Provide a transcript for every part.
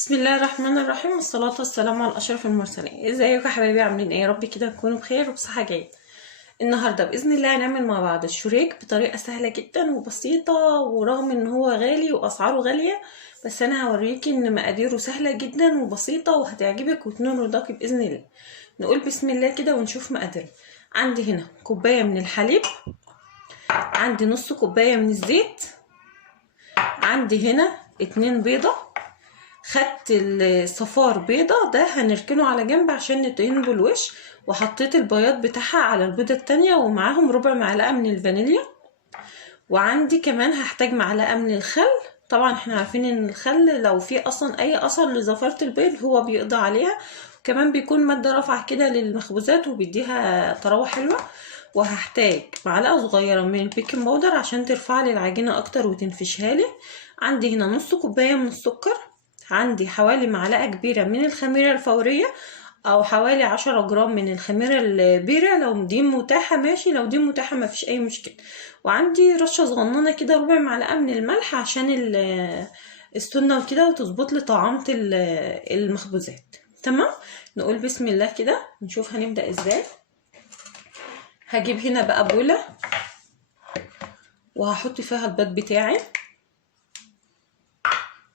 بسم الله الرحمن الرحيم، والصلاة والسلام على أشرف المرسلين. ازيكم يا حبايبي؟ عاملين ايه؟ يا رب كده تكونوا بخير وبصحة جيدة. النهاردة بإذن الله هنعمل مع بعض الشريك بطريقة سهلة جدا وبسيطة، ورغم ان هو غالي وأسعاره غالية بس أنا هوريكي ان مقاديره سهلة جدا وبسيطة وهتعجبك وتنول رضاكي بإذن الله. نقول بسم الله كده ونشوف مقاديره. عندي هنا كوباية من الحليب، عندي نص كوباية من الزيت، عندي هنا 2 بيضة، خدت الصفار بيضة ده هنركنه على جنب عشان ندهنه بالوش، وحطيت البياض بتاعها على البيضة التانية، ومعاهم ربع معلقة من الفانيليا، وعندي كمان هحتاج معلقة من الخل. طبعا احنا عارفين ان الخل لو فيه اصلا اي اثر لزفارة البيض هو بيقضي عليها، وكمان بيكون مادة رافعة كده للمخبوزات وبيديها طراوة حلوة. وهحتاج معلقة صغيرة من البيكنج باودر عشان ترفع لي العجينة اكتر وتنفشها لي. عندي هنا نص كوباية من السكر، عندي حوالي معلقة كبيرة من الخميرة الفورية او حوالي 10 جرام من الخميرة البيرة، لو دي متاحة ماشي، لو دي متاحة مفيش اي مشكلة. وعندي رشة صغننة كده ربع معلقة من الملح عشان السنة وكده وتظبط لي طعامة المخبوزات. تمام، نقول بسم الله كده نشوف هنبدأ ازاي. هجيب هنا بقى بولة وهحط فيها البيض بتاعي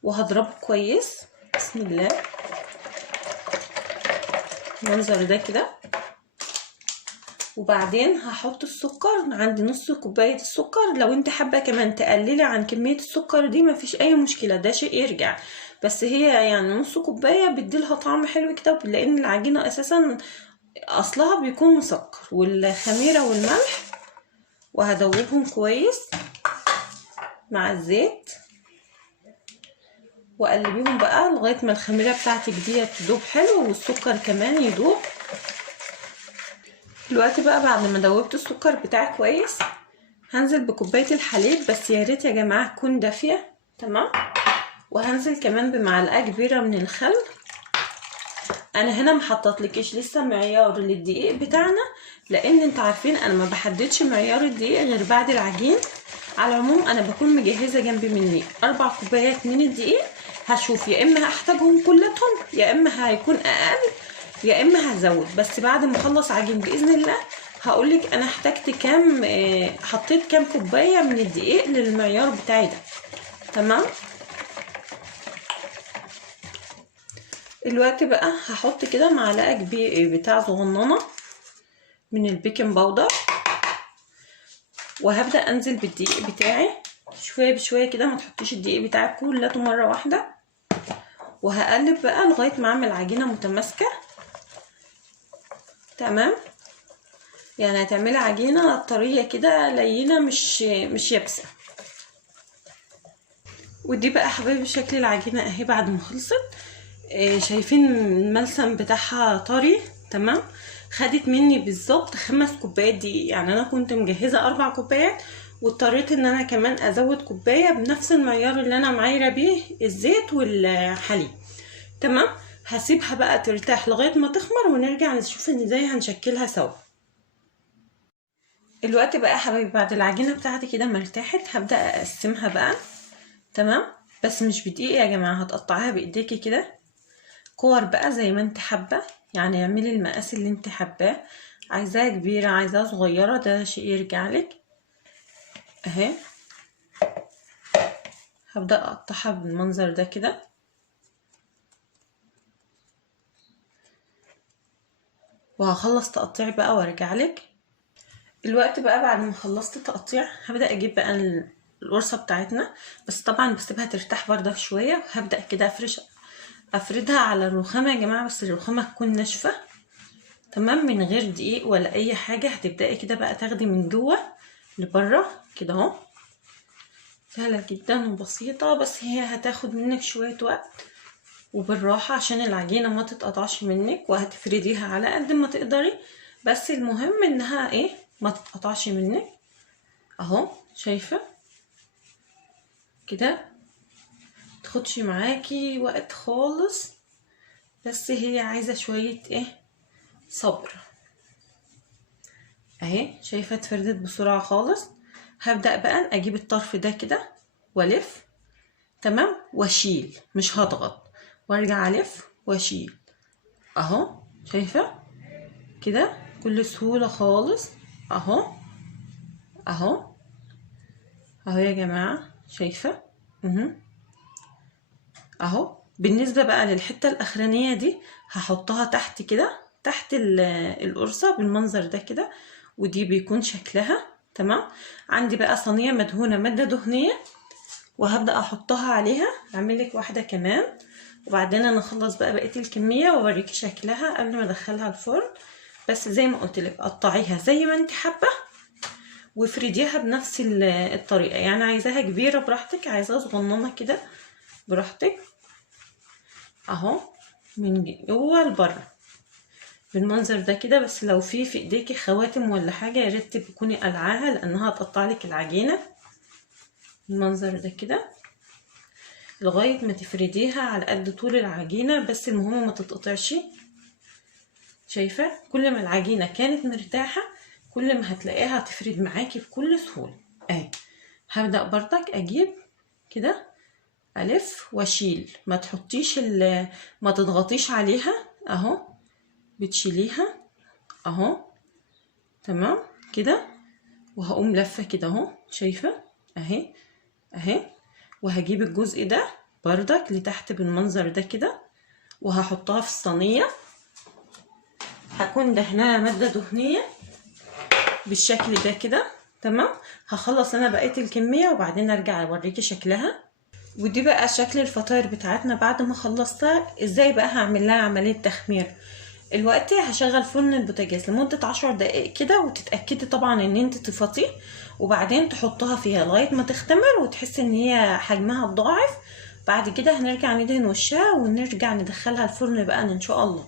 وهضربه كويس. بسم الله، المنظر ده كده. وبعدين هحط السكر، عندي نص كوباية السكر، لو انت حابة كمان تقللي عن كمية السكر دي مفيش اي مشكلة، ده شيء يرجع، بس هي يعني نص كوباية بتديلها طعم حلو كده، لان العجينة اساسا اصلها بيكون مسكر، والخميرة والملح. وهدوبهم كويس مع الزيت واقلبيهم بقى لغاية ما الخميرة بتاعتك دي تدوب حلو والسكر كمان يدوب. دلوقتي بقى بعد ما دوبت السكر بتاعي كويس هنزل بكوبايه الحليب، بس يا ريت يا جماعه تكون دافيه. تمام، وهنزل كمان بمعلقه كبيره من الخل. انا هنا محطتلكيش لسه معيار للدقيق بتاعنا، لان انتوا عارفين انا ما بحددش معيار الدقيق غير بعد العجين. على العموم انا بكون مجهزه جنبي مني 4 كوبايات من الدقيق، هشوف يا اما هحتاجهم كلهم يا اما هيكون اقل يا اما هزود، بس بعد ما اخلص عجين باذن الله هقولك انا احتاجت كام، حطيت كام كوبايه من الدقيق للمعيار بتاعي ده. تمام، دلوقتي بقى هحط كده معلقه بتاع صغننه من البيكنج باودر، وهبدا انزل بالدقيق بتاعي شويه بشويه كده، ما تحطيش الدقيق بتاعك كله مره واحده، وهقلب بقى لغايه ما اعمل عجينه متماسكه. تمام، يعني هتعملي عجينه طريه كده لينه مش يابسه. ودي بقى حبايبي شكل العجينه اهي بعد ما خلصت. شايفين الملسم بتاعها طري؟ تمام، خدت مني بالظبط 5 كوبايات دي، يعني انا كنت مجهزه 4 كوبايات واضطريت ان انا كمان ازود كوبايه بنفس المعيار اللي انا معايره بيه الزيت والحليب. تمام، هسيبها بقى ترتاح لغايه ما تخمر ونرجع نشوف ازاي هنشكلها سوا. الوقت بقى يا حبايبي بعد العجينه بتاعتي كده ما ارتاحت هبدا اقسمها بقى. تمام، بس مش بدقيق يا جماعه، هتقطعيها بايديكي كده كور بقى زي ما انت حابه، يعني اعملي المقاس اللي انت حباه، عايزاها كبيره عايزاها صغيره ده شيء يرجع لك. اهي هبدا اقطعها بالمنظر ده كده، وهخلص تقطيع بقى وارجع لك. الوقت بقى بعد ما خلصت تقطيع هبدا اجيب بقى القرصه بتاعتنا، بس طبعا بسيبها ترتاح برضك شويه، وهبدا كده افردها على الرخامه يا جماعه، بس الرخامه تكون ناشفه. تمام، من غير دقيق ولا اي حاجه، هتبداي كده بقى تاخدي من جوه لبره كده اهو. سهله جدا وبسيطه، بس هي هتاخد منك شويه وقت وبالراحه عشان العجينه ما تتقطعش منك، وهتفرديها على قد ما تقدري، بس المهم انها ايه ما تتقطعش منك. اهو شايفه كده، تاخدش معاكي وقت خالص، بس هي عايزه شويه ايه صبر. اهي شايفه اتفردت بسرعه خالص. هبدا بقى اجيب الطرف ده كده والف. تمام، واشيل مش هضغط، وارجع الف واشيل اهو. شايفه كده بكل سهوله خالص اهو اهو اهو يا جماعه. شايفه اهو. بالنسبه بقى للحته الاخرانيه دي هحطها تحت كده، تحت القرصه بالمنظر ده كده، ودي بيكون شكلها تمام. عندي بقى صينيه مدهونه ماده دهنيه وهبدا احطها عليها. اعمل لك واحده كمان وبعدين انا اخلص بقى بقيه الكميه واوريكي شكلها قبل ما ادخلها الفرن. بس زي ما قلت لك قطعيها زي ما انت حابه وافرديها بنفس الطريقه، يعني عايزاها كبيره براحتك، عايزاها صغننه كده براحتك اهو، من جوه لبره بالمنظر ده كده. بس لو في ايديكي خواتم ولا حاجه يا ريت تكوني قلعاها لانها هتقطع لك العجينه بالمنظر ده كده لغايه ما تفرديها على قد طول العجينه، بس المهم ما تتقطعش. شايفه كل ما العجينه كانت مرتاحه كل ما هتلاقيها هتفرد معاكي بكل سهوله اهي. هبدا برضك اجيب كده الف واشيل، ما تحطيش ما تضغطيش عليها اهو، بتشيليها اهو تمام كده. وهقوم لفه كده اهو. شايفه اهي اهي. وهجيب الجزء ده بردك لتحت بالمنظر ده كده وهحطها في الصينيه. هكون دهنها ماده دهنيه بالشكل ده كده تمام. هخلص انا بقيه الكميه وبعدين ارجع اوريكي شكلها. ودي بقى شكل الفطاير بتاعتنا بعد ما خلصتها. ازاي بقى هعمل لها عمليه تخمير؟ الوقت هشغل فرن البوتاجاز لمده 10 دقائق كده، وتتاكدي طبعا ان انت تفطيه وبعدين تحطها فيها لغايه ما تختمر وتحسي ان هي حجمها اتضاعف. بعد كده هنرجع ندهن وشها ونرجع ندخلها الفرن بقى ان شاء الله.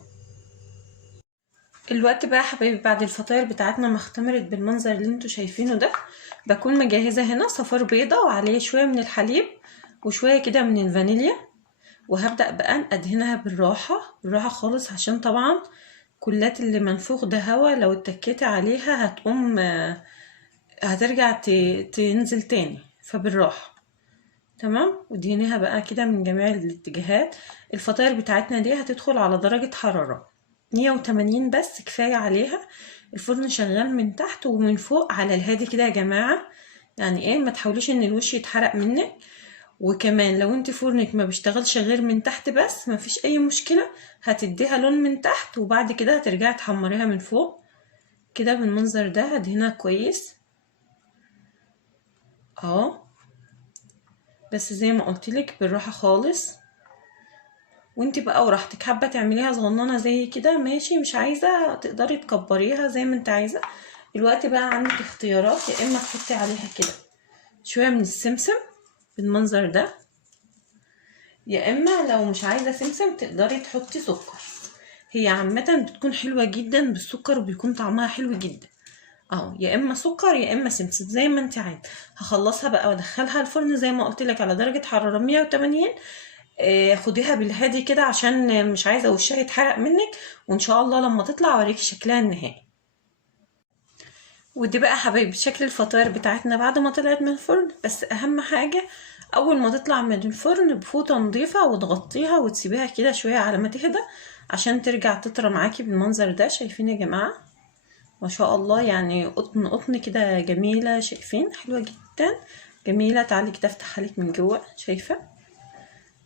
الوقت بقى يا حبايبي بعد الفطاير بتاعتنا ما اختمرت بالمنظر اللي انتوا شايفينه ده، بكون مجهزه هنا صفار بيضه وعليه شويه من الحليب وشويه كده من الفانيليا، وهبدا بقى ادهنها بالراحه بالراحه خالص عشان طبعا كلات اللي منفوخ ده هوا، لو اتكيتي عليها هتقوم هترجع تنزل تاني، فبالراحه تمام. ودهنيها بقى كده من جميع الاتجاهات. الفطاير بتاعتنا دي هتدخل على درجه حراره 180 بس كفايه عليها. الفرن شغال من تحت ومن فوق على الهادي كده يا جماعه، يعني ايه ما تحاوليش ان الوش يتحرق منك. وكمان لو انت فرنك ما بيشتغلش غير من تحت بس ما فيش اي مشكله، هتديها لون من تحت وبعد كده هترجعي تحمريها من فوق كده بالمنظر ده. هدهنها كويس اهو، بس زي ما قلتلك بالراحه خالص. وانت بقى وراحتك، حابه تعمليها صغننه زي كده ماشي، مش عايزه تقدري تكبريها زي ما انت عايزه. الوقت بقى عندك اختيارات، يا اما تحطي عليها كده شويه من السمسم بالمنظر ده، يا اما لو مش عايزه سمسم تقدري تحطي سكر. هي عامه بتكون حلوه جدا بالسكر وبيكون طعمها حلو جدا اهو، يا اما سكر يا اما سمسم زي ما انت عايزه. هخلصها بقى وادخلها الفرن زي ما قلت لك على درجه حراره 180. خديها بالهادي كده عشان مش عايزه وشها يتحرق منك، وان شاء الله لما تطلع اوريكي شكلها النهائي. ودي بقى حبايبي شكل الفطاير بتاعتنا بعد ما طلعت من الفرن. بس اهم حاجه اول ما تطلع من الفرن بفوطه نظيفه وتغطيها وتسيبيها كده شويه على ما تهدى عشان ترجع تطرى معاكي بالمنظر ده. شايفين يا جماعه ما شاء الله، يعني قطن قطن كده جميله، شايفين حلوه جدا جميله. تعالي كده افتحها لك من جوه، شايفه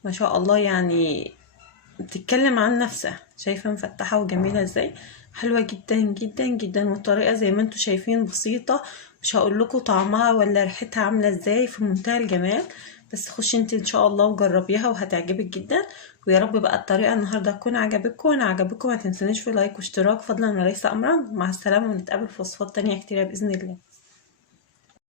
ما شاء الله يعني بتتكلم عن نفسها. شايفه مفتحه وجميله ازاي، حلوه جدا جدا جدا. والطريقه زي ما انتم شايفين بسيطه، مش هقول لكم طعمها ولا ريحتها عامله ازاي، في منتهى الجمال. بس خشي انت ان شاء الله وجربيها وهتعجبك جدا. ويا رب بقى الطريقه النهارده تكون عجبتكم. وان عجبكم ما تنسونيش في لايك واشتراك فضلا وليس امرا. مع السلامه ونتقابل في وصفات تانية كتيره باذن الله.